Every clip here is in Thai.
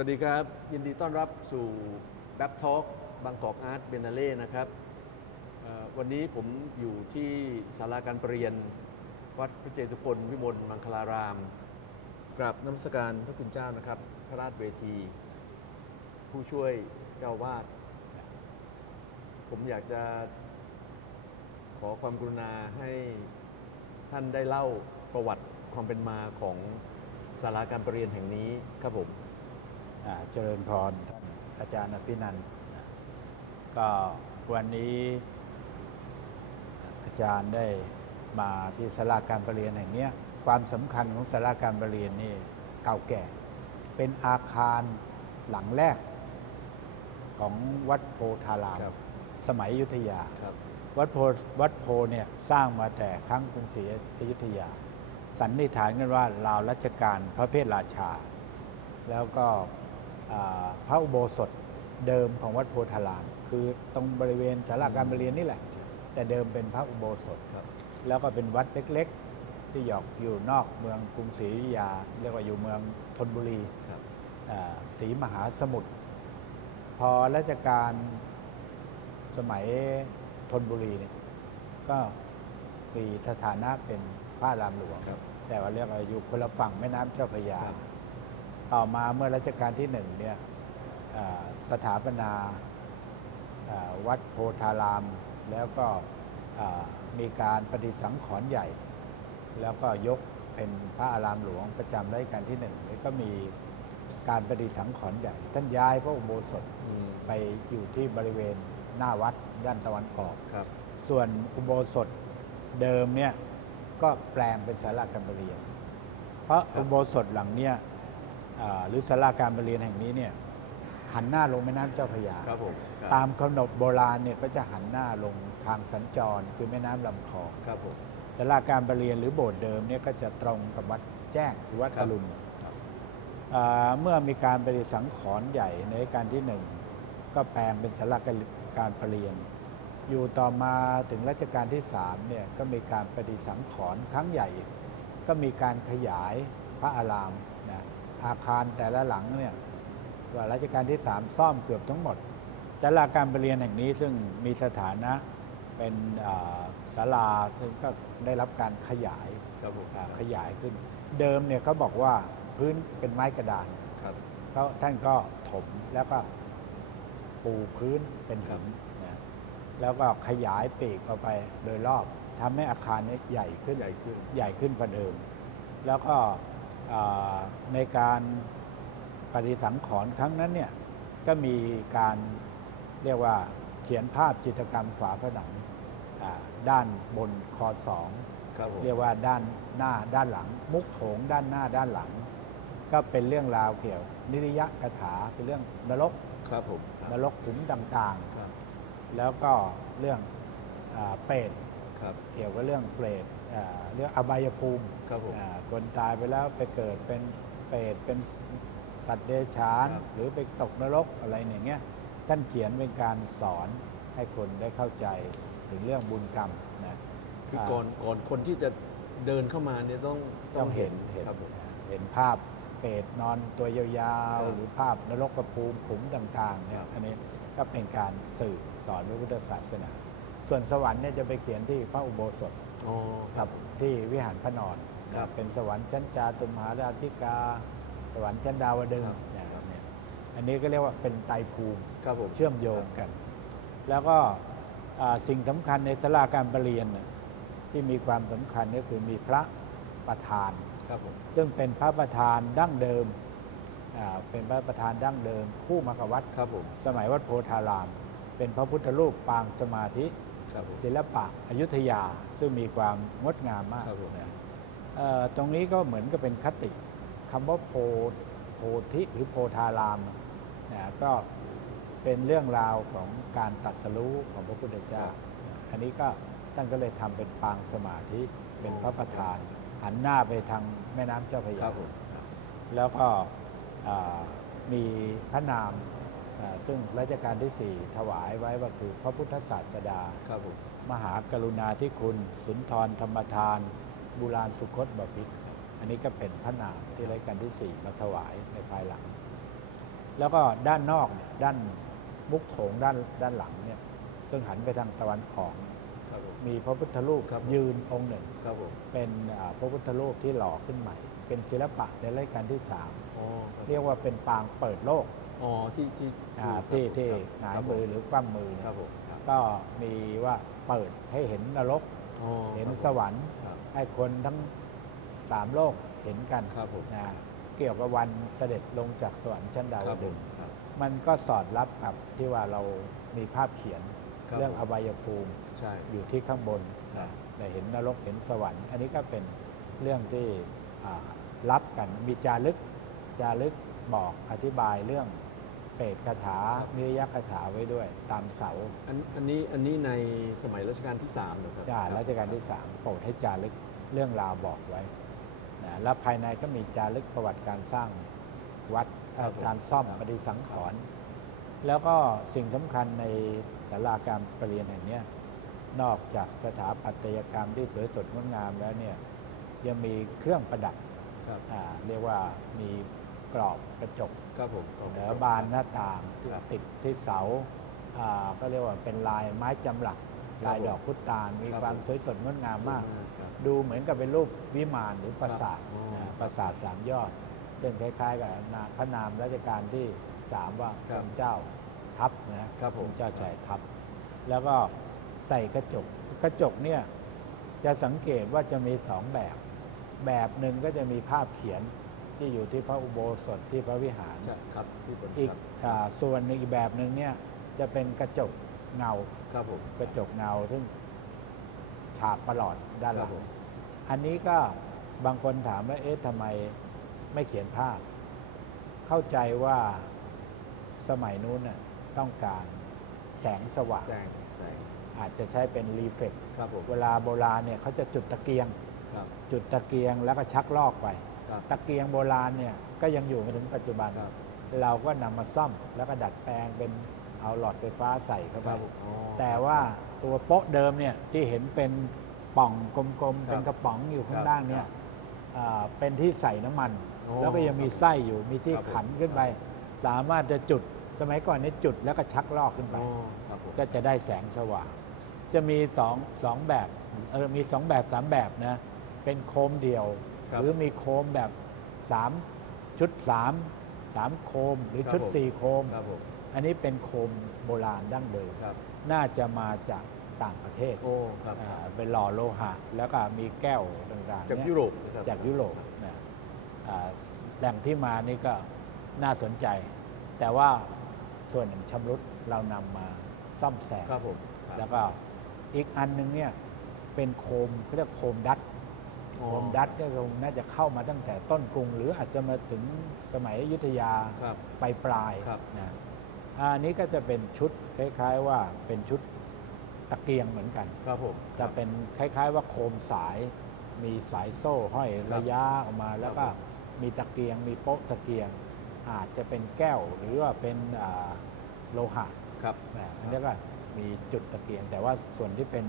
วัสดีครับ ยินดีต้อนรับสู่แบ็บทอล์กบางกอกอาร์ตเบนาเล่นะครับวันนี้ผมอยู่ที่ศาลาการประเรียน วัดพระเจตุพนวิมลมังคลารามกราบน้ำมศการพระคุณเจ้านะครับ พระราชเวที ผู้ช่วยเจ้าวาด ผมอยากจะขอความกรุณาให้ท่านได้เล่าประวัติความเป็นมาของศาลาการประเรียนแห่งนี้ครับผม เจริญพรท่านอาจารย์อภินันท์นะก็วันนี้อาจารย์ได้มาที่สาราการประเรียนแห่งเนี้ยความสำคัญของสาราการประเรียนนี่เก่าแก่ เป็นอาคารหลังแรกของวัดโพธารามครับสมัยอยุธยาครับวัดโพวัดโพเนี่ยสร้างมาแต่ครั้งกรุงศรีอยุธยา สันนิษฐานกันว่าราวรัชกาลพระเพทราชา แล้วก็อ่า พระอุโบสถเดิมของวัดโพธาราม คือตรงบริเวณศาลาการประเรียนนี่แหละ แต่เดิมเป็นพระอุโบสถครับ แล้วก็เป็นวัดเล็กๆ ที่หยอกอยู่นอกเมืองกรุงศรีอยุธยา เรียกว่าอยู่เมืองธนบุรีครับอ่าศรีมหาสมุทรพอรัชกาลสมัยธนบุรีเนี่ยก็มีสถานะเป็นพระรามหลวงครับแต่ว่าเรียกว่าอยู่คนละฝั่งแม่น้ำเจ้าพระยาครับ ต่อมาเมื่อรัชกาลที่หนึ่งเนี่ยอ่าสถาปนาอ่าวัดโพธาราม แล้วก็อ่ามีการปฏิสังขรณ์ใหญ่ แล้วก็ยกเป็นพระอารามหลวงประจำรัชกาลที่หนึ่งแล้วก็มีการปฏิสังขรณ์ใหญ่ ท่านย้ายพระอุโบสถอืมไปอยู่ที่บริเวณหน้าวัดด้านตะวันออกครับ ส่วนอุโบสถเดิมเนี่ยก็แปลงเป็นศาลาการประเรียน เพราะครับอุโบสถหลังเนี่ยอ่า หรือศาลาการประเรียนแห่งนี้เนี่ยหันหน้าลงแม่น้ำเจ้าพระยา ครับผมครับตามขนบโบราณเนี่ยก็จะหันหน้าลงทางสัญจรคือแม่น้ำลำคลองครับผมศาลาการประเรียนหรือโบสถ์เดิมเนี่ยก็จะตรงกับวัดแจ้งหรือวัดครักบรุณครับ อ่าเมื่อมีการปฏิสังขรณ์ใหญ่ในรัชการที่หนึ่งก็แปลงเป็นศาลาการประเรียน อยู่ต่อมาถึงรัชกาลที่สามเนี่ยก็มีการปฏิสังขรณ์ครั้งใหญ่ก็มีการขยายพระอารามนะ อาคารแต่ละหลังเนี่ยว่ารัชกาลที่สามซ่อมเกือบทั้งหมดศาลาการประเรียนแห่งนี้ซึ่งมีสถานะเป็นอ่าศาลาซึ่งก็ได้รับการขยายครับผมอ่าขยายขึ้น เดิมเนี่ยเขาบอกว่าพื้นเป็นไม้กระดานครับเขาท่านก็ถมแล้วก็ปูพื้นเป็นหินนะแล้วก็ขยายปีกออกไปโดยรอบทำให้อาคารนี้ใหญ่ขึ้นใหญ่ขึ้นใหญ่ขึ้นกว่าเดิม แล้วก็อ่า ในการปฏิสังขรณ์ครั้งนั้นเนี่ยก็มีการเรียกว่าเขียนภาพจิตรกรรมฝาผนังอ่าด้านบนคอสองครับผมเรียกว่าด้านหน้าด้านหลัง มุกโถงด้านหน้าด้านหลัง ก็เป็นเรื่องราวเกี่ยว นิริยกถาเป็นเรื่องนรกครับผมนรกขุมต่างครับๆแล้วก็เรื่องอาเปรต ครับ เกี่ยวกับเรื่องเปรตอ่าเรื่องอบายภูมิครับผมอ่าคนตายไปแล้วไปเกิดเป็นเปรตเป็นสัตว์เดรัจฉาน ครับ หรือไปตกนรกอะไรอย่างเงี้ยท่านเขียนเป็นการสอนให้คนได้เข้าใจถึงเรื่องบุญกรรมนะคือก่อนก่อนคนที่จะเดินเข้ามาเนี่ยต้องต้องเห็นเห็นครับผม เห็นภาพเปรตนอนตัวยาวครับๆ หรือภาพนรกกระภูมิขุมต่างๆเนี่ยครับ อันนี้ก็เป็นการสื่อสอนพระพุทธศาสนา ส่วนสวรรค์เนี่ยจะไปเขียนที่พระอุโบสถอ๋อครับที่วิหารพระนอนครับ เป็นสวรรค์ชั้นจาตุมหาราธิกา สวรรค์ชั้นดาวดึงครับส์นะครับเนี่ยอันนี้ก็เรียกว่าเป็นไตรภูมิ ครับผม เชื่อมโยงกัน แล้วก็อ่าสิ่งสำคัญในสลาการประเรียนน่ะที่มีความสำคัญก็คือมีพระประธาน ครับผม ซึ่งเป็นพระประธานดั้งเดิมอ่าเป็นพระประธานดั้งเดิม คู่มากับวัด ครับผม สมัยวัดโพธาราม เป็นพระพุทธรูปปางสมาธิครับผม ศิลปะอยุธยาซึ่งมีความงดงามมากครับผมนะเอ่อตรงนี้ก็เหมือนกับเป็นคติคำว่าโพโพธิหรือโพธารามนะก็เป็นเรื่องราวของการตรัดสรู้ของพระพุทธเจ้า อันนี้ก็ท่านก็เลยทำเป็นปางสมาธิเป็นพระประธาน หันหน้าไปทางแม่น้ำเจ้าพระคยารับผมแล้วก็อ่ามีพระนามอ่า ซึ่งรัชกาลที่สี่ถวายไว้ว่าคือพระพุทธศาสดา ครับผมมหากรุณาธิคุณ สุนทรธรรมทาน บุราณสุคตบพิตรอันนี้ก็เป็นพระนามที่รัชกาลที่สี่มาถวายในภายหลัง แล้วก็ด้านนอกเนี่ยด้านมุกโถงด้านด้านหลังเนี่ยซึ่งหันไปทางตะวันออกครับผมมีพระพุทธรูปครับผมยืนองค์หนึ่งครับผมเป็นอ่าพระพุทธรูปที่หล่อขึ้นใหม่ เป็นศิลปะในรัชกาลที่สามอ๋อครับเรียกว่าเป็นปางเปิดโลก อ๋อที่ที่อ่าครับที่ผมที่ครับหงายครับผมือหรือคว่ำมือเนี่ยครับผมครับก็มีว่าเปิดให้เห็นนรก อ๋อเห็นครับผมสวรรค์ ครับ ให้คนทั้งสามโลกเห็นกันครับผม นะเกี่ยวกับวันเสด็จลงจากสวรรค์ชั้นดาวครับผดึมงส์ครับ มันก็สอดรับกับที่ว่าเรามีภาพเขียนครับเรื่องผมอบายภูมิใช่ อยู่ที่ข้างบนครับนะได้เห็นนรกเห็นสวรรค์ อันนี้ก็เป็นเรื่องที่อ่ารับกันมีจารึกจารึกบอกอธิบายเรื่อง เปรตคาถานิรยคาถาไว้ด้วย ตามเสาอันอันนี้อันนี้ในสมัยรัชกาลที่3นะครับจารัชกาลที่สามโปรดให้จารึกเรื่องราวบอกไว้นะแล้วภายในก็มีจารึกประวัติการสร้างวัดเอ่อการซ่อมปฏิสังขรณ์แล้วก็สิ่งสำคัญในศาลาการประเรียนแห่งเนี้ยนอกจากสถาปัตยกรรมที่สวยสดงดงามแล้วเนี่ยยังมีเครื่องประดับ ครับ อ่าเรียกว่ามี กรอบกระจกครับผมขอบเหคุณนืคอรับบานหน้าต่างที่ครับติดที่เสาอ่าก็เรียกว่าเป็นลายไม้จำหลักครับลายดอกพุตานมีครับความผมสวยสดงดงามมากครับดูเหมือนกับเป็นรูปวิมานหรือปราสาทครับอ๋อนะปราสาทสามยอดซึ่งคล้ายๆกับนาพระนามรัชกาลที่สามว่าครัพบระเจ้าทัพนะครับผมพระเจ้าชายทัพ แล้วก็ใส่กระจกกระจกเนี่ยจะสังเกตว่าจะมีสองแบบ แบบหนึ่งก็จะมีภาพเขียน ที่อยู่ที่พระอุโบสถที่พระวิหาร ใช่ครับที่บนอีกครับอ่าส่วนหนึ่งอีกแบบหนึ่งเนี่ยจะเป็นกระจกเงา ครับผม กระจกเงาซึ่งฉาบประหลอดด้านหครัลับงผม อันนี้ก็บางคนถามว่าเอ๊ะทำไมไม่เขียนภาพ เข้าใจว่าสมัยนู้นน่ะต้องการแสงสว่างแสงแสงอาจจะใช้เป็นรีเฟกครับผมเวลาโบราณเนี่ยเขาจะจุดตะเกียง ครับจุดตะเกียงแล้วก็ชักลอกไป ครับตะเกียงโบราณเนี่ยก็ยังอยู่มาถึงปัจจุบัน ครับเราก็นำมาซ่อมแล้วก็ดัดแปลงเป็นเอาหลอดไฟฟ้าใส่เข้าคไปรับผมอ๋อแต่ว่าตัวโป๊ะเดิมเนี่ยที่เห็นเป็นป่องกลมๆครับเป็นกระป๋องอยู่ข้างครับล่างเนี่ยครับอ่าเป็นที่ใส่น้ำมัน โอ้แล้วก็ยังมีไส้อยู่มีที่ครับผม ขันขึ้นไป สามารถจะจุดสมัยก่อนนี้จุดแล้วก็ชักลอกขึ้นไป อ๋อครับผมก็จะได้แสงสว่าง จะมีสองสองแบบ เออ มีสองแบบสามแบบนะ เป็นโคมเดียวครับ หรือมีโคมแบบสามชุดสามสามโคมหรือครับชุดผมสี่โคม ครับผมอันนี้เป็นโคมโบราณดั้งเดิมครับน่าจะมาจากต่างประเทศโอ้ครับอ่าเป็นหล่อโลหะ แล้วก็มีแก้วต่างๆจากเนี่ย ยุโรปนะครับ จากยุโรปนะอ่าแหล่งที่มานี่ก็น่าสนใจ แต่ว่าส่วนหนึ่งชำรุดเรานำมาซ่อมแซมครับผมครับแล้วก็อีกอันหนึงเนี่ยเป็นโคมเขาเรียกโคมดัดอ๋อ โคมดัดเนี่ยคงน่าจะเข้ามาตั้งแต่ต้นกรุง หรืออาจจะมาถึงสมัยอยุธยาครับปลายปลายๆครับ นะอันนี้ก็จะเป็นชุดคล้าย ๆ ว่าเป็นชุดตะเกียงเหมือนกัน ครับผมจะเป็นคล้าย ๆ ว่าโคมสาย มีสายโซ่ห้อยระยะออกมา แล้วก็ครับมีตะเกียง มีโป๊ะตะเกียง อาจจะเป็นแก้วหรือว่าเป็นอ่าโลหะครับนะอันนี้ก็มีจุดตะเกียง แต่ว่าส่วนที่เป็น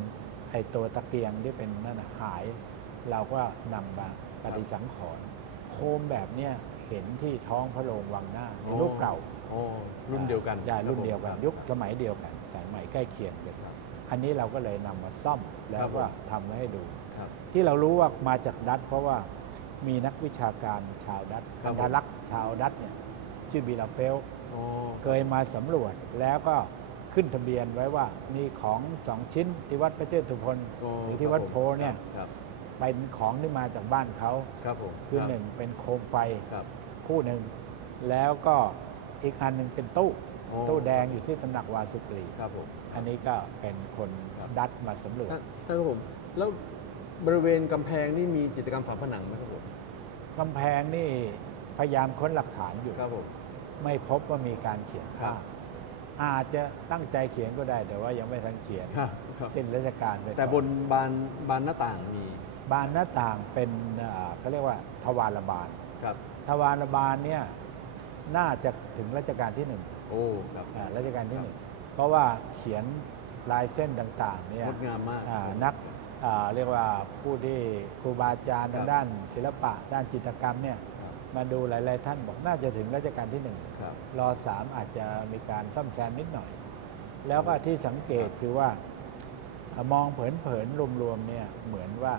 ไอตัวตะเกียงที่เป็นนั่นน่ะหาย เราก็นำมาปฏิสังขรณ์โคมแบบเนี้ยเห็นที่ท้องพระโรงวังหน้าเป็นรูปเก่าโอ้รุ่นเดียวกันใช่รุ่นเดียวกันครับยุคสมัยเดียวกันแต่สมัยใกล้เคียงกันอันนี้เราก็เลยนำมาซ่อมแล้วครับก็ผมทำไว้ให้ดูครับที่เรารู้ว่ามาจากดัตเพราะว่ามีนักวิชาการชาวดัตครับพันธลักษณ์ชาวดัตเนี่ยชื่อบีลาเฟลโอ้เคยมาสำรวจแล้วก็ขึ้นทะเบียนไว้ว่ามีของสองชิ้นที่วัดพระเจ้าตุพนโอ้หรือที่วัดโพเนี่ยครับ เป็นของที่มาจากบ้านเขาครับผมคือรับหนึ่งเป็นโคมไฟครับ คู่หนึ่ง แล้วก็อีกอันหนึ่งเป็นตู้โอ้ตู้แดงอยู่ที่ตำหนักวาสุกรีครับผมอันนี้ก็เป็นคนครับดัตมาสำรวจท่านท่านครับผมแล้วบริเวณกำแพงนี่มีจิตรกรรมฝาผนังไหมครับผมกำแพงนี่พยายามค้นหลักฐานอยู่ครับผมไม่พบว่ามีการเขียนครัภาบพอาจจะตั้งใจเขียนก็ได้แต่ว่ายังไม่ทันเขียนครับครับสิ้นราชการไปก่อแต่บนบานบานหน้าต่างมี บานหน้าต่างเป็นอ่าเขาเรียกว่าทวารบานครับทวารบานเนี่ยน่าจะถึงรัชกาลที่หนึ่งโอ้ครับอ่ารัชกาลที่ครับหนึ่งเพราะว่าเขียนลายเส้นต่างๆเนี่ยงดงามมากอ่านักอ่าเรียกว่าผู้ที่ครูบาอาจารย์ครับทางด้านศิลปะ ด้านจิตรกรรมเนี่ยมาดูหลาย ๆ ท่านบอกน่าจะถึงรัชกาลที่หนึ่งครับรอสามอาจจะมีการซ่อมแซมนิดหน่อย แล้วก็ที่สังเกตคือว่ามองเผินๆรวมๆเนี่ยเหมือนว่า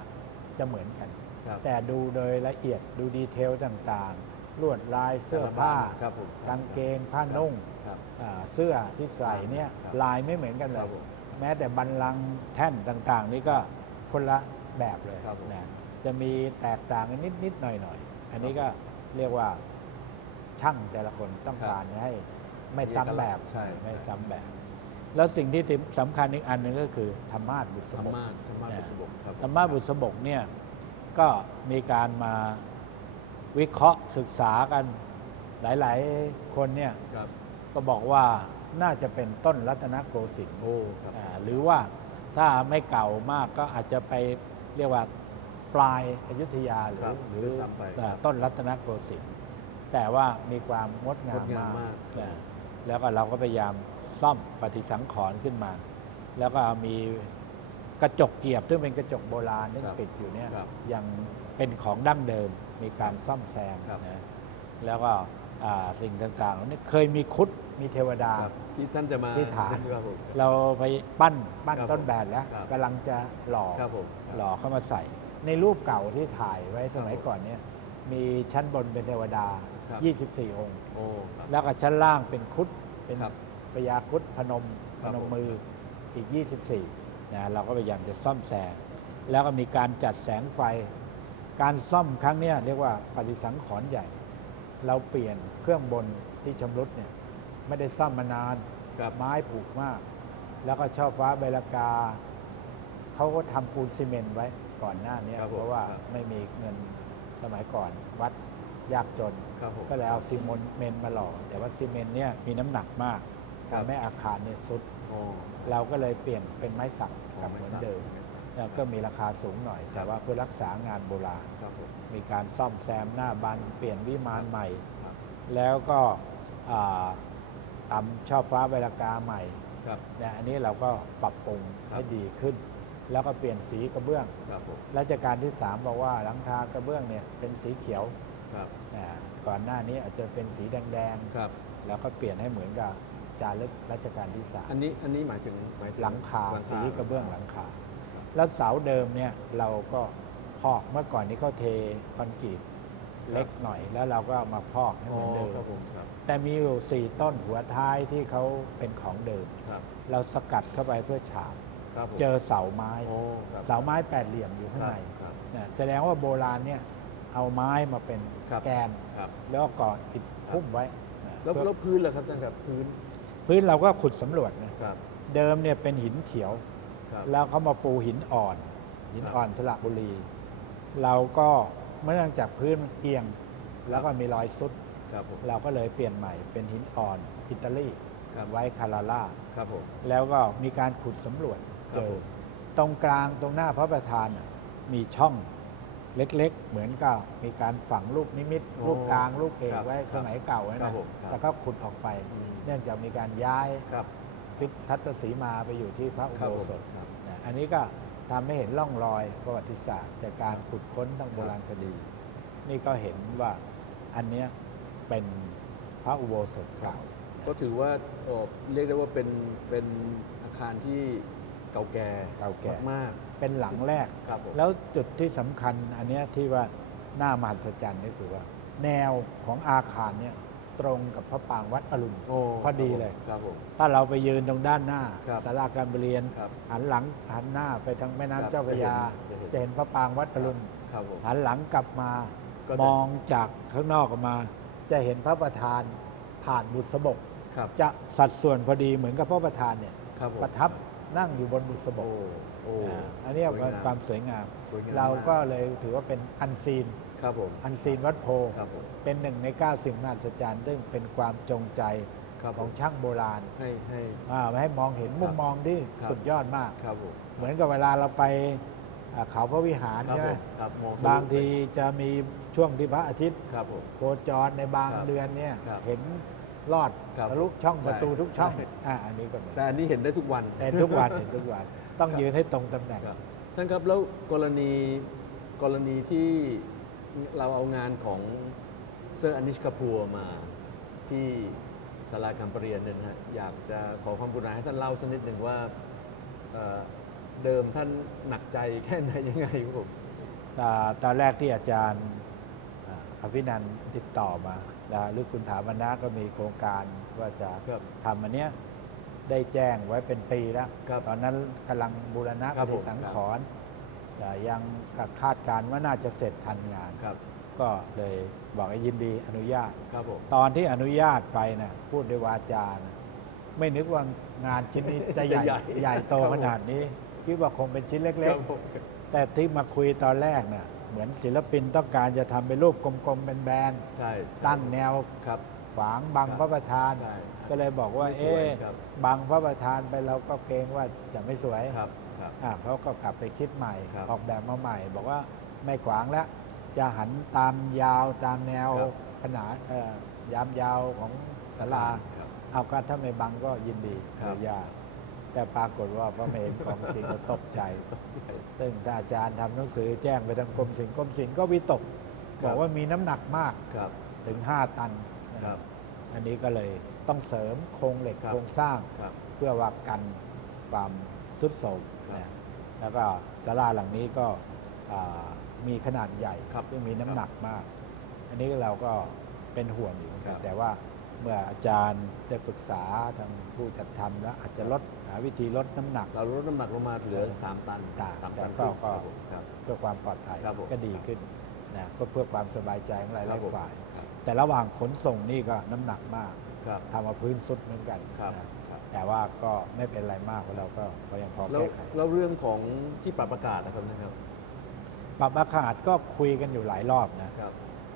จะเหมือนกัน ครับแต่ดูโดยละเอียดดูดีเทลต่างๆ ลวดลายเสื้อผ้าครับผมกางเกงผ้านุ่งครับ อ่าเสื้อที่ใส่เนี่ยครับลายไม่เหมือนกันเลครัยบผมแม้แต่บันลังก์แท่นต่างๆ นี่ก็คนละแบบเลยครับผม นะจะมีแตกต่างกันนิดๆหน่อยๆอันนี้ก็เรียกว่าช่างแต่ละคนต้องการให้ไม่ซ้ำแบบใช่ ไม่ซ้ำแบบ แล้วสิ่งที่สำคัญอีกอันหนึ่งก็คือธรรมาสบุตรสธรมรบมาสธรรมาสเนี่ยบุษบกครับธรรมาสบุตรสมบกเนี่ยก็มีการมาวิเคราะห์ศึกษากันหลาย ๆ คนเนี่ยครับก็บอกว่าน่าจะเป็นต้นรัตนโกสินทร์โอ้ครับอ่าหรือว่าถ้าไม่เก่ามากก็อาจจะไปเรียกว่าปลายอยุธยาหรืครัอบหรือด้วยซ้ำไป อ่าต้นรัตนโกสินทร์แต่ว่ามีความงดงามงดงามมากมาก อ่าแล้วก็เราก็พยายาม ซ่อมปฏิสังขรณ์ขึ้นมา แล้วก็มีกระจกเกียบซึ่งเป็นกระจกโบราณที่ครับปิดอยู่เนี่ยครับยังเป็นของดั้งเดิมมีการซ่อมแซมครับ นะแล้วก็อ่าสิ่งต่างๆเหล่านี้เคยมีครุดมีเทวดา ครับที่ท่านจะมาที่ฐาน ครับผม เราไปปั้นปั้นครับต้นแบบแล้วครับ กำลังจะหล่อ ครับผมครับ หล่อเข้ามาใส่ ในรูปเก่าที่ถ่ายไว้สมัยครับผมก่อนเนี่ยมีชั้นบนเป็นเทวดา ครับ 24 องค์ โอ้ครับ แล้วก็ชั้นล่างเป็นครุดเป็นครับ พญาครุดพนมคพรับนมผมมืออีก 24นะเราก็พยายามจะซ่อมแซมแล้วก็มีการจัดแสงไฟ การซ่อมครั้งเนี้ยเรียกว่าปฏิสังขรณ์ใหญ่ เราเปลี่ยนเครื่องบนที่ชำรุดเนี่ยไม่ได้ซ่อมมานานครับไม้ผูกมาก แล้วก็ช่อฟ้าใบละกาเขาก็ทำปูนซีเมนต์ไว้ก่อนหน้านี้ครับผมเพราะว่าครับไม่มีเงินสมัยก่อนวัดยากจนครับผมก็เลยเอาซีเมนต์มาหล่อ แต่ว่าซีเมนต์เนี่ยมีน้ำหนักมากครับ ทำให้อาคารเนี่ยสุดโอ้เราก็เลยเปลี่ยนเป็นไม้สักกลับไเหมือนเดิมไสักแล้วก็มีราคาสูงหน่อย แต่ว่าเพื่อรักษางานโบราณครับผมมีการซ่อมแซมหน้าบันเปลี่ยนวิมานใหม่ครับแล้วก็อ่าทำช่อฟ้าใบละกาใหม่ครับเนี่ยอันนี้เราก็ปรับปรุงครับให้ดีขึ้น แล้วก็เปลี่ยนสีกระเบื้องครับผมรัชกาลที่ 3 บอกว่าหลังคากระเบื้องเนี่ยเป็นสีเขียวครับนะก่อนหน้านี้อาจจะเป็นสีแดงครับๆแล้วก็เปลี่ยนให้เหมือนกับ จารึกรัชกาลที่อันนี้อันนี้หมายถึงหมายถึ3หลังคาหลังสีกระเบื้องหลังคาครับแล้วเสาเดิมเนี่ยเราก็พอกเมื่อก่อนนี้เขาเทคอนกรีตเล็กหน่อย แล้วเราก็มาพอกให้เหอ๋อมือนเดิมครับผมครับแต่มีอยู่สี่ต้นหัวท้ายที่เขาเป็นของเดิมครับเราสกัดเข้าไปเพื่อฉาบครับผมเจอเสาไม้โอ้ครับเสาไม้แปดเหลี่ยมอยู่ข้างในครับนะแสดงว่าโบราณเนี่ยเอาไม้มาเป็นครับแกนครับแล้วก็ก่ออิฐพุ่มไว้นะแล้วเพื่อแล้วพื้นเหรอครับท่านครับพื้น พื้นเราก็ขุดสำรวจนะครับ เดิมเนี่ยเป็นหินเขียว ครับ แล้วเขามาปูหินอ่อน หินครับอ่อนสระบุรี เราก็เมื่อเนื่องจากพื้นมันเอียง แล้วก็มีรอยซุด ครับผม เราก็เลยเปลี่ยนใหม่เป็นหินอ่อนอิตาลีครับ ไว้คาราล่า ครับผม แล้วก็มีการขุดสำรวจครัเจบอผมตรงกลางตรงหน้าพระประธานน่ะมีช่อง เล็ก ๆ เหมือนกับมีการฝังลูกนิมิตโอ้ลูกกลางลูกเอกครับไว้ครับสมัยเก่าครันะบผมครับแล้วก็ขุดออกไปอืมเนื่องจากมีการย้ายครับพิทัตสีมาไปอยู่ที่พระอุครับโบผมสถครับนะอันนี้ก็ทำให้เห็นร่องรอยประวัติศาสตร์ จากการขุดค้นทางโบราณคดี นี่ก็เห็นว่าอันเนี้ยเป็นพระอุโบสถเก่าก็ถือว่าโอ้เรียกได้ว่าเป็นเป็นอาคารที่เก่าแก่เก่าแก่มาก เป็นหลังแรกๆครับผม แล้วจุดที่สำคัญอันเนี้ยที่ว่าหน้ามหัศจรรย์นี่คือว่า แนวของอาคารเนี่ยตรงกับพระปรางวัดอรุณโอ้พอดีเลย ครับผม ถ้าเราไปยืนตรงด้านหน้าครับศาลาการประเรียน ครับหันหลังหันหน้าไปทางแม่ครับน้ำเจ้าพระยาจะเห็น จะเห็นพระปรางวัดอรุณ ครับผม หันหลังกลับมาก็จะ มองจากข้างนอกออกมา จะเห็นพระประธานผ่านบุษบก ครับจะสัดส่วนพอดีเหมือนกับพระประธานเนี่ยครับผมประทับนั่งอยู่บนบุษบโอ้กโอ้อ่าอันเนี้ยสวยงามความสวยงามสวยงาม เราก็มเลยถือว่าเป็นอันซีนครับผมอันซีนวัดโพครับผมเป็นหนึ่งในเก้าสิ่งมหัศจรรย์ซึ่งเป็นความจงใจครับขผองมช่างโบราณ ให้ให้อ่าให้มองเห็นมุมมองที่ครับสุดยอดมากครับผมเหมือนกับเวลาเราไปอ่าเขาพระวิหารครับใช่ผไหมมครับมองบางทีจะมีช่วงที่พระอาทิตย์ครับผมโคจรในบางครับเดือนเนี่ยครับเห็นลอดครับทะลุช่องใช่ประตูทุกช่องใช่อ่าอันนี้ก็เหมือนแต่อันนี้เห็นได้ทุกวันเห็นทุกวันเห็นทุกวัน ต้องครับยืนให้ตรงตำแหน่งครับท่านครับแล้วกรณีกรณีที่เราเอางานของเซอร์อนิชคาพัวมาที่ศาลาการประเรียนเนี่ยนะฮะอยากจะขอความกรุณาให้ท่านเล่าสักนิดหนึ่งว่าเอ่อเดิมท่านหนักใจแค่ไหนยังไงครับผมตาตอนแรกที่อาจารย์อ่าอภินันท์ติดต่อมานะหรือคุณถามนะก็มีโครงการว่าจะครับทำอันเนี้ย ได้แจ้งไว้เป็นปีแล้ว ครับตอนนั้นกำลังบูรณะครับปผม ฏิสังขรณ์แต่ยังคาดการณ์ว่าน่าจะเสร็จทันงาน ครับก็เลยบอกให้ยินดีอนุญาต ครับผม ตอนที่อนุญาตไปนะ่ะพูดด้วยวาจานะไม่นึกว่างานชิ้นนี้จะใหญ่ใหญ่ใหญ่โตครับผม ขนาดนี้คิดว่าคงเป็นชิ้นคเล็รักบผม ๆ แต่ที่มาคุยตอนแรกน่ะเหมือนศิลปินต้องการจะทำเป็นรูปกลมๆเป็นแบนใช่ๆตั้งแนวครับ ขวางบังครับพระประธาน ใช่ก็เลยบอกว่า ไม่สเอ๊ะครับ บังพระประธานไปเราก็เกรงว่าจะไม่สวยครับครับ อะเขาก็กลับไปคิดใหม่ ครับออกแบบมาใหม่ บอกว่าไม่ขวางแล้ว จะหันตามยาวตามแนวครับ ขนาดเอ่อยามยาวของศาลา ครับ เอาก็ถ้าไม่บังก็ยินดีคอรับ นุญาตแต่ปรากฏว่าพระเมรุของจริงก็ตกใจ ซึ่งถ้าอาจารย์ทำหนังสือแจ้งไปทางกรมศิลป์กรมศิลป์ก็วิตกครับบอกว่ามีน้ำหนักมากครับ ถึง 5 ตันนะ ครับ อันนี้ก็เลยต้องเสริมโครงเหล็กครับโครงสร้าง ครับเพื่อว่ากันความสุดโทรมครับนะแล้วก็ศาลาหลังนี้ก็อ่ามีขนาดใหญ่ครับซึ่งมีน้ำหนักมาก อันนี้เราก็เป็นห่วงอยู่เหมือนกัครันบแต่ว่าเมื่ออาจารย์ได้ปรึกษาทางผู้จัดทำแล้วอาจจะลดหาวิธีลดน้ำหนัก เราลดน้ำหนักลงมาเหลือ 3 ตันครับสามตันก็ครึ่งก็ครับผมครับ เพื่อความปลอดภัยครับผมก็ดีขึ้นนะก็เพื่อความสบายใจของหลายครับผม ๆฝ่ายครับ แต่ระหว่างขนส่งนี่ก็น้ำหนักมากครับ ทำมาพื้นสุดเหมือนกันครับ นะครับแต่ว่าก็ไม่เป็นไรมากเพราะเราก็พอยังพอแล้วแก้ไขแล้วเรื่องของที่ปรับอากาศนะครับนะครับปรับอากาศก็คุยกันอยู่หลายรอบนะครับ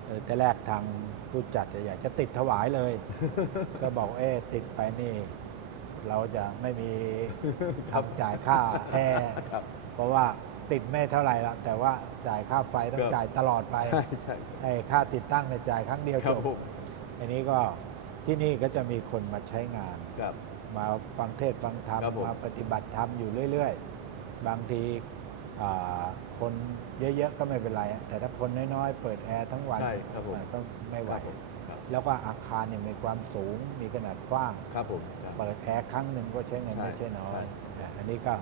เออแต่แรกทางผู้จัดอยากจะติดถวายเลย ก็บอกเอ๊ะติดไปนี่ เราจะไม่มีครับทำจ่ายค่าแอร์ครับ เพราะว่า ติดไม่เท่าไหร่ละแต่ว่าจ่ายค่าไฟต้อครังบจ่ายตลอดไปใช่ใช่ ไอ้ค่าติดตั้งเนี่ยจ่ายครั้งเดียวครัจบบผมอันนี้ก็ที่นี่ก็จะมีคนมาใช้งาน ครับ มาฟังเทศน์ฟังธรรมครับผม มาปฏิบัติธรรมอยู่เรื่อย ๆ บางทีอ่าคนเยอะ ๆ ก็ไม่เป็นไรแต่ถ้าคนน้อย ๆ เปิดแอร์ทั้งวันใช่ครับผม อ่าก็ไม่ไหว ครับผมครับแล้วก็อาคารเนี่ยมีความสูงมีขนาดฟ้าง ครับผมครับ เปิดแอร์ครั้งหนึ่งก็ใช้เงินใช่ไม่ใช่น้อใช่ ยอ่าอันนี้ก็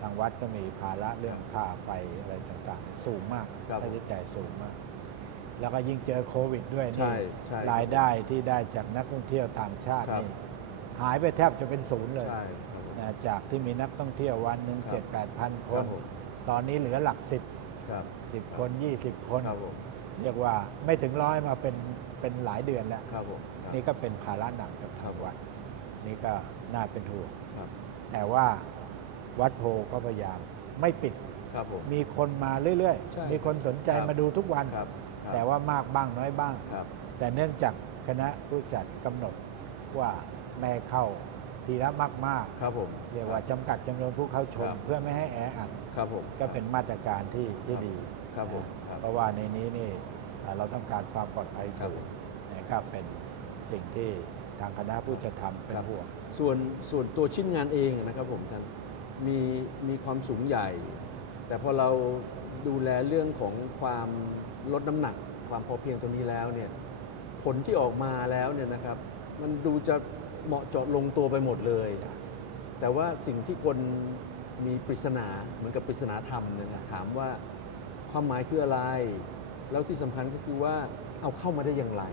ทางวัดก็มีภาระเรื่องค่าไฟอะไรต่างๆ สูงมากครับค่าใช้จ่ายสูงมาก แล้วก็ยิ่งเจอโควิดด้วยใช่นี่ใช่รายได้ที่ได้จากนักท่องเที่ยวต่างชาติครับ นี่หายไปแทบจะเป็นศูนย์เลยใช่ครับผม นะจากที่มีนักท่องเที่ยววันหนึ่งครับเจ็ดแปดพันคครัน บผม ตอนนี้เหลือหลักสิบครับสิบคนยี่สิบคน ครับผมเรียกว่าไม่ถึงร้อยมาเป็นเป็นหลายเดือนแล้ว ครับผมครับ นี่ก็เป็นภาระหนักกับทางวัดนี่ก็น่าเป็นห่วงครับ แต่ว่า วัดโพก็พยายามไม่ปิด ครับผม มีคนมาเรื่อยใช่ ๆ มีคนสนใจครับมาดูทุกวัน ครับครับ แต่ว่ามากบ้างน้อยบ้าง ครับ แต่เนื่องจากคณะผู้จัดกำหนดว่าแม่ให้เข้าทีละมากๆครับผมเรียกว่าจำกัดจำนวนผู้เข้าชม ครับ เพื่อไม่ให้แออัดครับผม ก็เป็นมาตรการที่ที่ดีครับผมนะครับ เพราะว่าในนี้นี่อ่าเราต้องการความปลอดภัยครับสูงนะครับเป็นสิ่งที่ทางคณะผู้จะทำเป็นครับห่วง ส่วนส่วนตัวชิ้นงานเองนะครับผมท่าน มีมีความสูงใหญ่ แต่พอเราดูแลเรื่องของความลดน้ำหนัก ความพอเพียงตัวนี้แล้วเนี่ยผลที่ออกมาแล้วเนี่ยนะครับ มันดูจะเหมาะเจาะลงตัวไปหมดเลย แต่ว่าสิ่งที่คนมีปริศนาเหมือนกับปริศนาธรรมเนี่ยนะถามว่าความหมายคืออะไร แล้วที่สำคัญก็คือว่าเอาเข้ามาได้อย่างไร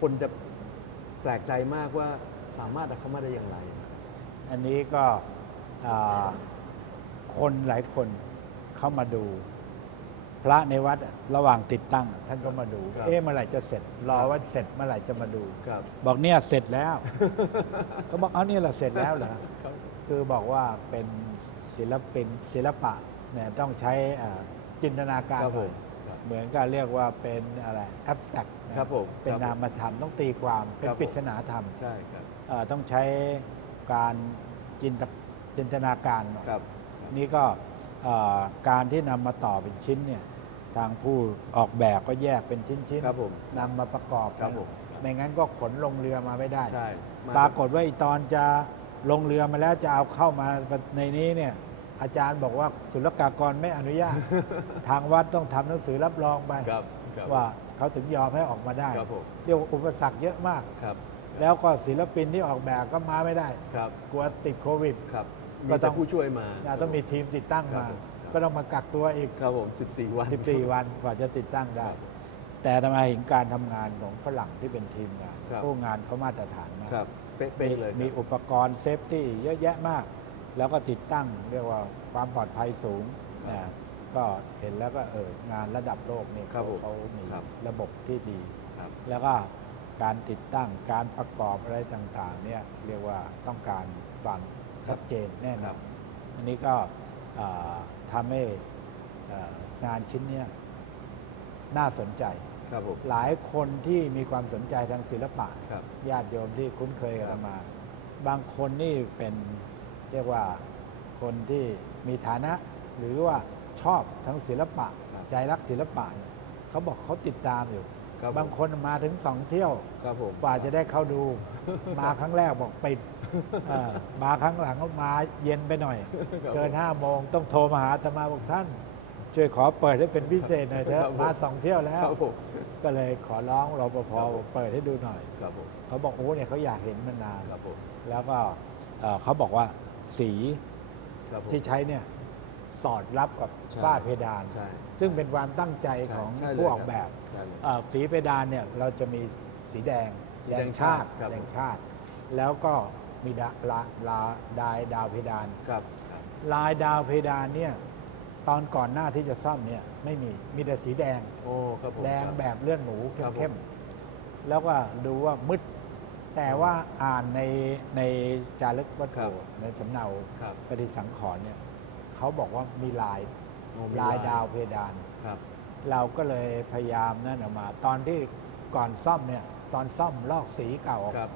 คนจะแปลกใจมากว่าสามารถเอาเข้ามาได้อย่างไร อันนี้ก็ คนหลายคนเข้ามาดู พระในวัดอะระหว่างติดตั้ง ท่านก็มาดู ครับเอ๊ะเมื่อไหร่จะเสร็จ รอว่าเสร็จเมื่อไหร่จะมาดูครับ บอกเนี่ยเสร็จแล้ว ก็บอกเอาเนี่ยเราเสร็จแล้วเหรอครับคือบอกว่าเป็นศิลปินศิลปะเนี่ยต้องใช้อ่าจินตนาการครับหผน่อยมครับเหมือนกับเรียกว่าเป็นอะไรแอบสแต็กครับผมเป็นครับผมนามธรรมต้องตีความเป็นครับผม ปริศนาธรรม ใช่ครับ เอ่อต้องใช้การจินต จินตนาการหน่อยครับ นี่ก็เอ่อการที่นำมาต่อเป็นชิ้นเนี่ยทางผู้ออกแบบก็แยกเป็นชิ้นๆครับผมนำมาประกอบครับกันผม ไม่งั้นก็ขนลงเรือมาไม่ได้ ใช่มปรากฏว่าอีตอนจะลงเรือมาแล้วจะเอาเข้ามาในนี้เนี่ย อาจารย์บอกว่าศุลกากรไม่อนุญาต ทางวัดต้องทำหนังสือรับรองไปครับครับว่าเขาถึงยอมให้ออกมาได้ ครับผมเรียกว่าอุปสรรคเยอะมาก ครับแล้วก็ศิลปินที่ออกแบบก็มาไม่ได้ ครับกลัวติดโควิด ครับ ก็มีต้แต่องผู้ช่วยมานะต้องมีทีมติดตั้งครับมาผมครับก็ต้องมากักตัวอีกครับผม14 วัน14วันกว่าจะติดตั้งได้ แต่ทำไมเห็นการทำงานของฝรั่งที่เป็นทีมงานครับผู้งานเขามาตรฐานมากครับเป๊ะมีๆเลยมีครับอุปกรณ์เซฟตี้เยอะแยะมาก แล้วก็ติดตั้งเรียกว่าความปลอดภัยสูงนะก็เห็นแล้วก็เอองานระดับโลกนี่ครับเขาผมเขามีครับระบบที่ดีครับแล้วก็การติดตั้งการประกอบอะไรต่างๆเนี่ยเรียกว่าต้องการความ ชัดเจนแน่นอนอันนี้ก็อ่าทำให้อ่างานชิ้นเนี้ยน่าสนใจครับผมหลายคนที่มีความสนใจทางศิลปะครับญาติโยมที่คุ้นเคยกับครัอาบตมา บางคนนี่เป็นเรียกว่าคนที่มีฐานะ หรือว่าชอบทั้งศิลปะ ใจรักศิลปะเนี่ยเขาบอกเขาติดตามอยู่ ครับผม บางคนมาถึงสองเที่ยว ครับผม กว่าจะได้เข้าดู มาครั้งแรกบอกปิดเออมาครั้งหลังก็มาเย็นไปหน่อย ครับเกินห้าโมงต้องโทรมาหาอาตมาบอกท่าน ช่วยขอเปิดให้เป็นพิเศษหน่อยเถครัอะบผม มาสองเที่ยวแล้ว ครับผม ก็เลยขอร้องรปภครับผม เปิดให้ดูหน่อย ครับผมเขาบอกโอ้เนี่ยเขาอยากเห็นมานาน ครับผมแล้วก็เอ่อเขาบอกว่าสีครับผมที่ใช้เนี่ย สอดรับกับใช่ฝ้าเพดาน ใช่ซึ่งเป็นความตั้งใจใช่ของใช่เลยผู้ออกครับแบบใช่เลยเอ่อสีเพดานเนี่ยเราจะมีสีแดงสีแดงชาติครับ แดงชาติ แล้วก็มีดาลาลาดายดาวเพดาน ครับครับลายดาวเพดานเนี่ยตอนก่อนหน้าที่จะซ่อมเนี่ยไม่มีมีแต่สีแดง โอ้ครับผมแดงครับแบบเลือดหมูครับผมเข้มๆแล้วก็ดูว่ามืดแต่ว่าอ่านในในจารึกวัตครัถุบในสำเนาครับ ปฏิสังขรณ์เนี่ย เขาบอกว่ามีลายโอ้มีลาย ดาวเพดาน ครับ เราก็เลยพยายามนั่นออกมา ตอนที่ก่อนซ่อมเนี่ยตอนซ่อมลอกสีเก่าออกครับ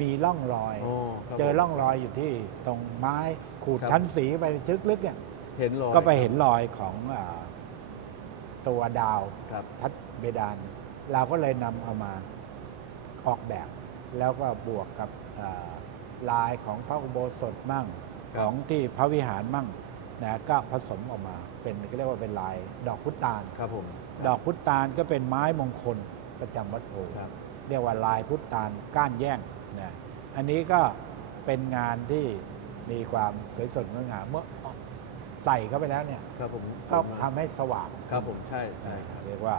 มีร่องรอย โอ้ครับเจอผมร่องรอยอยู่ที่ตรงไม้ขูดครับ ชั้นสีไปชึกลึกเนี่ย เห็นรอยก็ไปเห็นรอยของอาตัวดาว ครับ ทัดเบดาน เราก็เลยนำเอามาออกแบบ แล้วก็บวกกับอ่าลายของพระอุโบสถมั่ง ครับ ของที่พระวิหารมั่ง นะก็ผสมออกมาเป็นก็เรียกว่าเป็นลาย ดอกพุตานครับผมดอกพุตานก็เป็นไม้มงคลประจำวัดโพครับเรียกว่าลายพุตานก้านแย่งนะอันนี้ก็เป็นงานที่มีความสวยสดงดงามเมื่อใส่เข้าไปแล้วเนี่ยครับผมก็ทำให้สว่างครับผมใช่ใช่อ่าครับเรียกว่า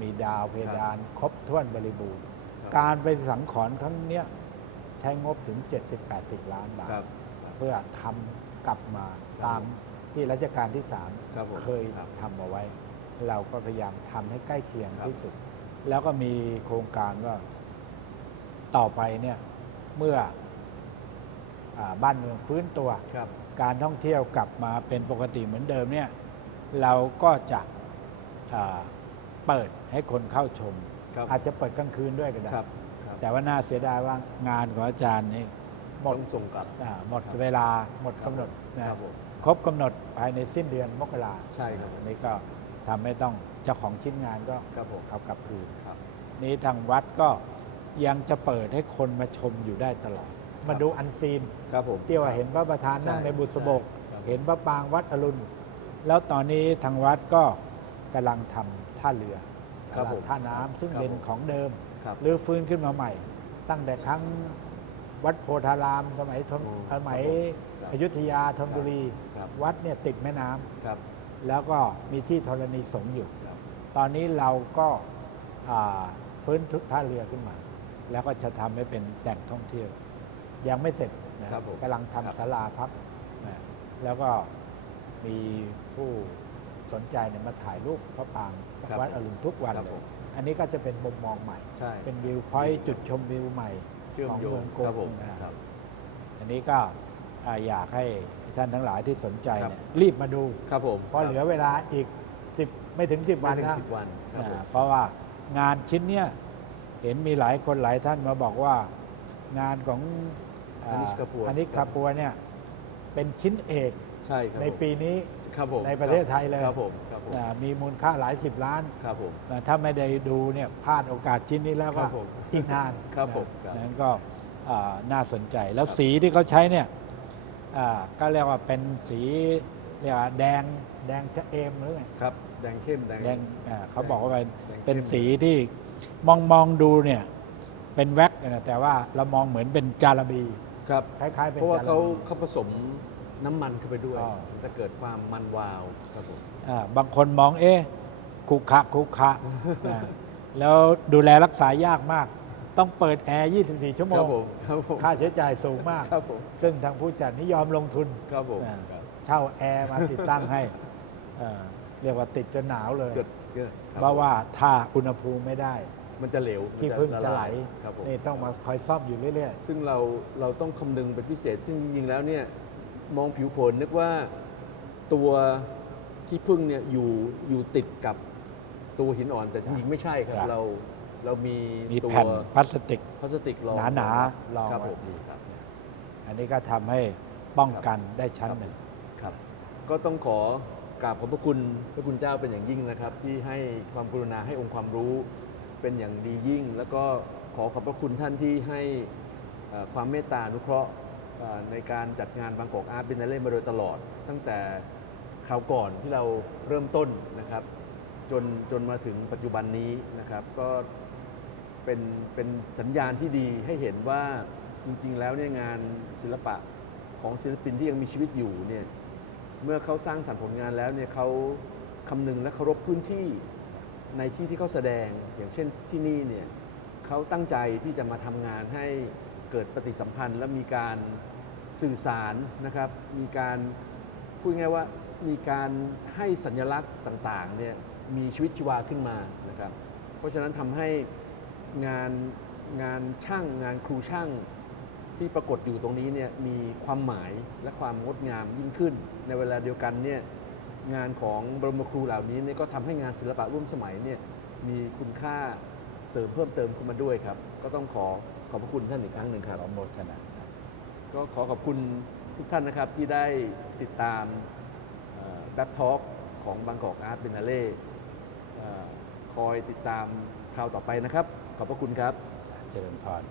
มีดาวเพดานครบถ้วนบริบูรณ์ครับการไปสังขรณ์ครั้งเนี้ยใช้งบถึง 70-80 ล้านบาทครับเพื่อทำกลับมาครับตาม ที่รัชกาลที่ครับผม3เคยครับ ทำเอาไว้ เราก็พยายามทำให้ใกล้เคียงครับที่สุด แล้วก็มีโครงการว่าต่อไปเนี่ยเมื่ออาบ้านเมืองฟื้นตัว ครับ การท่องเที่ยวกลับมาเป็นปกติเหมือนเดิมเนี่ยเราก็จะอ่าเปิดให้คนเข้าชม ครับ อาจจะเปิดกลางคืนด้วยก็ได้ ครับครับแต่ว่าน่าเสียดายว่างานของอาจารย์นี่หมดต้องส่งกลับ อ่าหมดครับเวลาหมดกำหนดนะครับผม ครบกำหนดภายในสิ้นเดือนมกราใช่ครับ อันนี้ก็ทำให้ต้องเจ้าของชิ้นงานก็ครับผมเอากลับคืน ครับ นี้ทางวัดก็ยังจะเปิดให้คนมาชมอยู่ได้ตลอด มาดูอันซีน ครับผมที่ว่าเห็นพระประธานนั่งใช่ในบุษบก ใช่ครับ เห็นพระปางวัดอรุณ แล้วตอนนี้ทางวัดก็กำลังทำท่าเรือครับตลาผดมท่าน้ำซึ่งครับเป็นผม ของเดิม ครับ หรือฟื้นขึ้นมาใหม่ ตั้งแต่ครั้งวัดโพธารามสมัยธนโอ้สมัยครับอยุธยาธนบุรี ครับวัดเนี่ยติดแม่น้ำครับแล้วก็มีที่ธรณีสงฆ์อยู่ ครับตอนนี้เราก็อ่าฟื้นทุกท่าเรือขึ้นมา แล้วก็จะทำให้เป็นแหล่งท่องเที่ยว ยังไม่เสร็จนะครับผมกำลังครับทำศาลาพักนะแล้วก็มีผู้สนใจเนี่ยมาถ่ายรูปพระปรางจากครับวัดอรุณทุกวันครับเลผยมอันนี้ก็จะเป็นมุมมองใหม่ ใช่เป็นวิวพอยต์จุดชมวิวใหม่ เชื่อมของโยเมืงองกครับผงมนะครับ อันนี้ก็ อ่าอยากให้ท่านทั้งหลายที่สนใจครับ เนี่ยรีบมาดู ครับผมเพราะเหลือเวลาอีก 10 ไม่ถึง 10 วัวันนถึงนะสิบวันครับผม นะเพราะว่างานชิ้นเนี้ยเห็นมีหลายคนหลายท่านมาบอกว่า งานของาอนิชคาปัว อนิชคาปัวเนี่ยเป็นชิ้นเอกใช่ครับในผมปีนี้ ครับผมในประเทศไทยเลย ครับผมครับผมนะมีมูลค่าหลายสิบล้านครับผม นะถ้าไม่ได้ดูเนี่ยพลาดโอกาสชิ้นนี้แล้วคก็รับผมอีกนานครับนะผมครับ นั้นก็อ่าน่าสนใจแล้วครับสีที่เขาใช้เนี่ยอ่า ก็เรียกว่าเป็นสีเรียกว่าแดงแดงชะเอมหรือไงครับแดดงเข้มแดงแดงอ่าเขาบอกว่าเป็นแดงเข้ม เป็นสีที่มองมองดูเนี่ยเป็นแว็กซ์นะแต่ว่าเรามองเหมือนเป็นจาระบี ครับ คล้ายๆเป็นเพราะว่าจาระเขาบี เขาผสมน้ำมันเข้าไปด้วยอ๋อ มันจะเกิดความมันวาวครับผม อ่าบางคนมองเอ๊ะคุกคะคุกคะอ่าแล้วดูแลรักษายากมาก ต้องเปิดแอร์ 24 ชั่วโมครังบผมครับผมค่าใช้จ่ายสูงมาก ครับผมซึ่งทางผู้จัดนิยอมลงทุนครับผมอ่าครับ เช่าแอร์มาติดตั้งให้อ่าเรียกว่าติดจนหนาวเลยเกิดเกิดคบเพราะว่าถ้าอุณหภูมิไม่ได้ มันจะเหลวที่มันพึ่งจะลไหลลายครับผม นี่ต้องมาคอยซ่อมอยู่เรื่อย ซึ่งเราเราต้องคำนึงเป็นพิเศษ ซึ่งจริงๆแล้วเนี่ยมองผิวเผินนึกว่าตัวขี้ผึ้งเนี่ยอยู่อยู่ติดกับตัวหินอ่อนแต่จริงๆไม่ใช่ครับ ครับ เรา เรามีๆมีตัวแผ่นพลาสติก พลาสติกรองหนาๆรองครับไว้ผมครับ อันนี้ก็ทำให้ป้องกันได้ชั้นหนึ่ง ครับ ก็ต้องขอกราบขอบพระคุณพระคุณเจ้าเป็นอย่างยิ่งนะครับ ที่ให้ความกรุณาให้องค์ความรู้เป็นอย่างดียิ่ง แล้วก็ขอขอบพระคุณท่านที่ให้เอ่อความเมตตาอนุเคราะห์เอ่อในการจัดงานบางกอกอาร์ตบินเล่มาโดยตลอด ตั้งแต่คราวก่อนที่เราเริ่มต้นนะครับ จนจนมาถึงปัจจุบันนี้นะครับ ก็ เป็นเป็นสัญญาณที่ดีให้เห็นว่าจริง ๆ แล้วเนี่ยงานศิลปะของศิลปินที่ยังมีชีวิตอยู่เนี่ยเมื่อเขาสร้างสรรค์ผลงานแล้วเนี่ยเขาคำนึงและเคารพพื้นที่ในที่ที่เขาแสดงอย่างเช่นที่นี่เนี่ยเขาตั้งใจที่จะมาทำงานให้เกิดปฏิสัมพันธ์ และมีการสื่อสารนะครับ มีการพูดง่ายว่ามีการให้สัญลักษณ์ต่างๆเนี่ยมีชีวิตชีวาขึ้นมานะครับ เพราะฉะนั้นทำให้ งานงานช่างงานครูช่างที่ปรากฏอยู่ตรงนี้เนี่ยมีความหมายและความงดงามยิ่งขึ้น ในเวลาเดียวกันเนี่ยงานของบรมครูเหล่านี้เนี่ยก็ทำให้งานศิลปะร่วมสมัยเนี่ยมีคุณค่าเสริมเพิ่มเติมขึ้นมาด้วยครับ ก็ต้องขอขอบพระคุณท่านอีกครั้งหนึ่งครับขอโมทนาก็ขอขอบคุณทุกท่านนะครับที่ได้ติดตามแบ็บทอล์กของบางกอกอาร์ตเบนนาเล่คอยติดตามคราวต่อไปนะครับ ขอบพระคุณครับ เจริญพร